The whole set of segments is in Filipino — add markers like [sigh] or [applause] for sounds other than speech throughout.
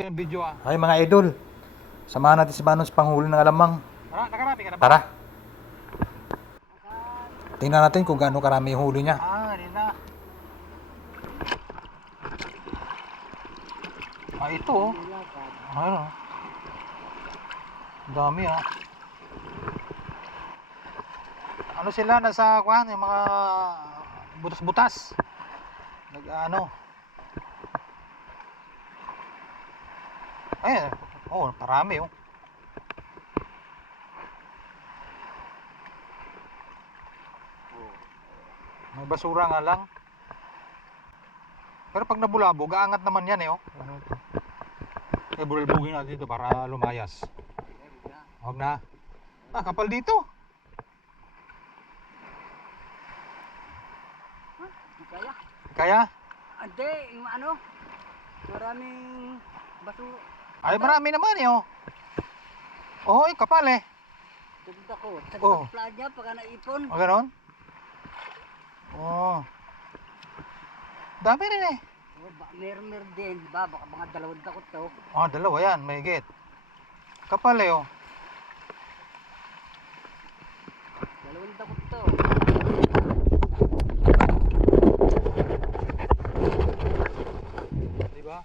din ang video ah. Ay mga idol, samahan natin si Manong sa panghuli ng alamang. Tara, nakarami ka na ba? Tara. Tingnan natin kung gaano karami yung huli niya. Ah, na. Ah, ito oh. Ano? Ang dami ah. Ano sila nasa kuan yung mga butas-butas. Nag ano. Ay, oh, parami oh. May basura nga lang. Pero pag nabulabog, aangat naman yan eh oh. Eh, bulbugin natin dito para lumayas. Huwag na. Ah, kapal dito. Kaya? Kaya? Ante, yung ano, maraming baso. Ay, marami naman eh oh. Oh, eh, kapal eh. Tugda ko. Sa Oh. playa, pagka naipon. O, ganon? Oh. Dami rin eh. Oh, ba, meron din, ba? Baka mga dalawang takot to. Oh, dalawa yan, may gate. Kapal eh oh. Dalawang takot to. Di ba?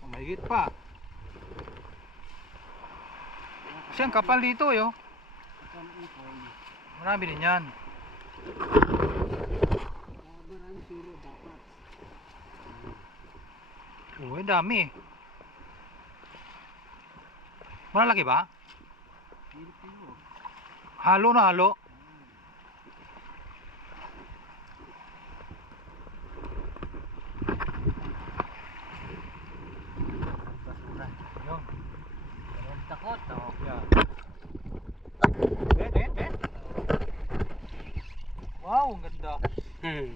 Oh, may gate pa. Siyang kapal dito eh oh. Marami din yan. Ang dami eh. Malalaki ba? Halo na halo. Basura. Yun. Dalawang takot. Oh. Yeah. Ben, ben, ben. Wow, ang ganda. Hmm.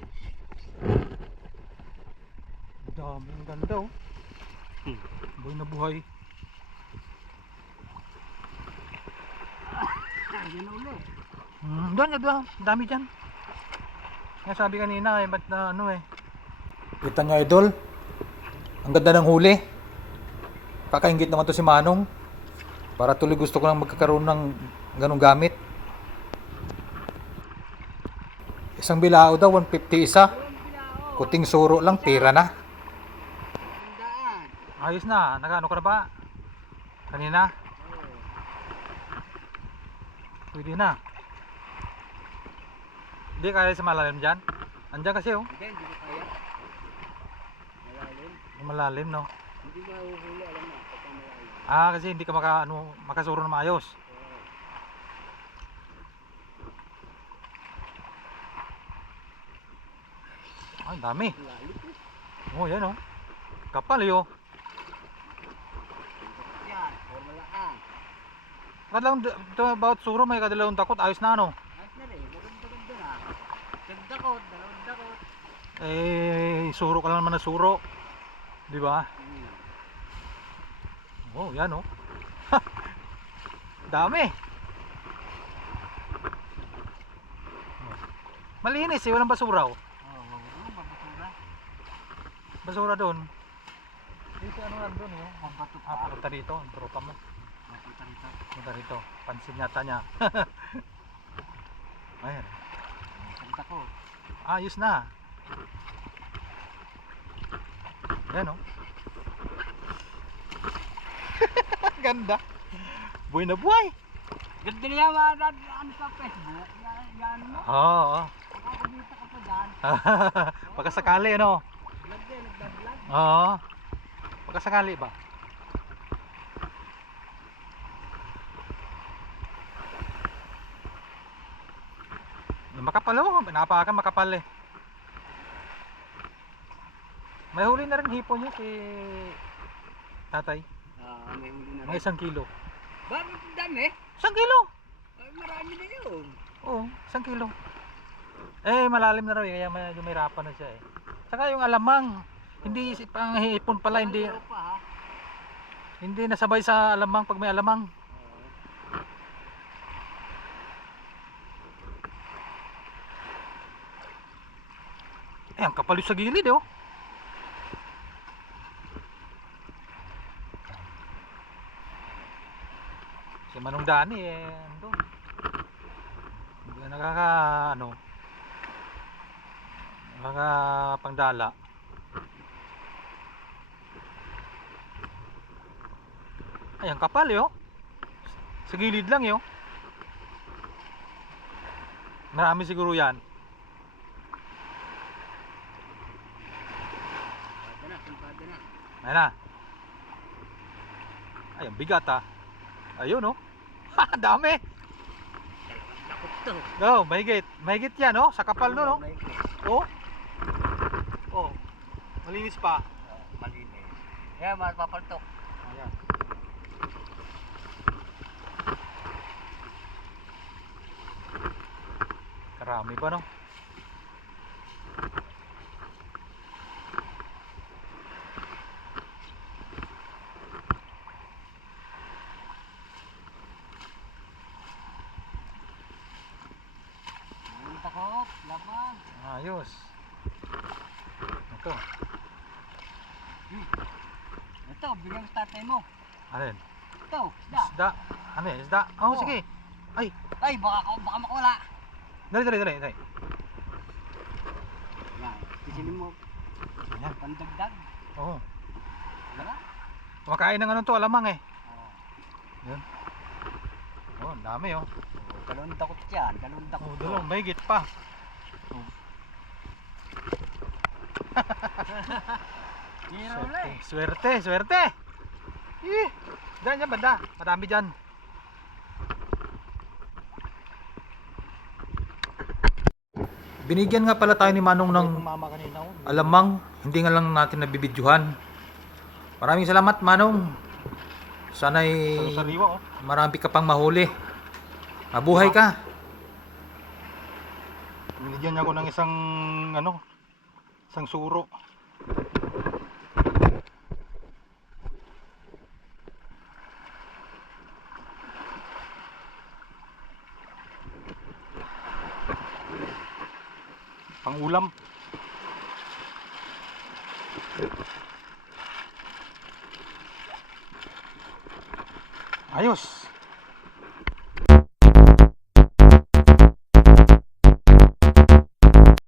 Ang dami, ang ganda oh. Hmm. Buhay na buhay. Ah, yan na ulit. Hmm, doon, doon, ang dami dyan. Nga sabi kanina eh, ba't na ano eh. Kita nyo idol, ang ganda ng huli. Kakaingit naman to si Manong. Para tuloy gusto ko lang magkakaroon ng ganong gamit. Isang bilao daw, 150 isa. Kuting suro lang, pira na. Ayos na, nagano ka na ba? Kanina? Pwede na. Hindi kaya sa malalim dyan. Andyan kasi oh. Hindi, hindi ko kaya. Malalim. Malalim no. Hindi mahuhuli, alam malalim. Ah, kasi hindi ka maka, ano, makasuro na maayos. Ay, dami. Lalim po. Oh, yan oh. Kapal eh oh. Yan, formalaan. Kadalawang, ito about suro, may kadalawang takot. Ayos na ano. Ayos na rin, maganda-ganda na. Dagdakot, dalawang dakot. Eh, suro ka lang naman na suro. Di ba? Hmm. Oh, yan oh. [laughs] Dami. Malinis eh, walang basura oh. Oh, oh. Basura doon. Dito ano nandun eh. Mabato Ah, pa. punta dito. Ang tropa mo. Mapunta rito. Punta dito. Pansin yata niya. [laughs] Ayan. Dagdakot. Ayos na. Yan oh. [laughs] Ganda. Buhay na buhay. Ganda niya mga ano sa Facebook. Yan, yan mo. Oo. Oh, Nakakumita ka pa dyan. [laughs] Pagkasakali ano. Oo. Pagkasakali ba? Makapal oh, napakan makapal eh. May huli na rin hipon niya si tatay. Ah, may huli na rin. isang kilo. Bakit ang dami? Isang kilo? Ay, marami na yun. Oo, isang kilo. Eh, malalim na raw eh, kaya medyo may rapa na siya eh. Saka yung alamang, hindi pang hipon pala, hindi. Hindi nasabay sa alamang pag may alamang. Eh, ang kapalo sa gilid oh. Si Manong Dani eh, ando. Hindi nakaka ano. Nakaka pangdala. Ang kapal yo. Sa gilid lang yo. Marami siguro yan. Na. Ayan na. Ay, ang bigat ah. Ayun oh. [laughs] Ha, dami. Takot to. No, mahigit. Mahigit yan oh. Sa kapal no, no? May- Oh. Oh. Malinis pa. Oh, Malinis. Kaya mapapaltok. Ayan. Karami ba no? Takot. Laban. Ayos. Ito. Ito, bigyan sa tatay mo. Ano Ito, isda. Isda. Ano yun? Isda? Oh, Oo. sige. Ay, Ay, baka, baka makawala. dali, dali, dali. dali. Yan. Pisilin mo. Ayan. Pandagdag. Oo. Wala. Kumakain ng ano to, alamang eh. Oh. Oh, ang dami oh. Oh, dalawang takot yan. Dalawang takot. Oh, to. dalawang mahigit pa. Hero na eh. Swerte, swerte. Eh, dyan, dyan, banda. Madami dyan. Binigyan nga pala tayo ni Manong ng oh. alamang, hindi nga lang natin nabibidyuhan. Maraming salamat Manong. Sana'y oh. marami ka pang mahuli. Mabuhay ka. Binigyan niya ako ng isang ano, isang suro. Pang ulam. Ayos.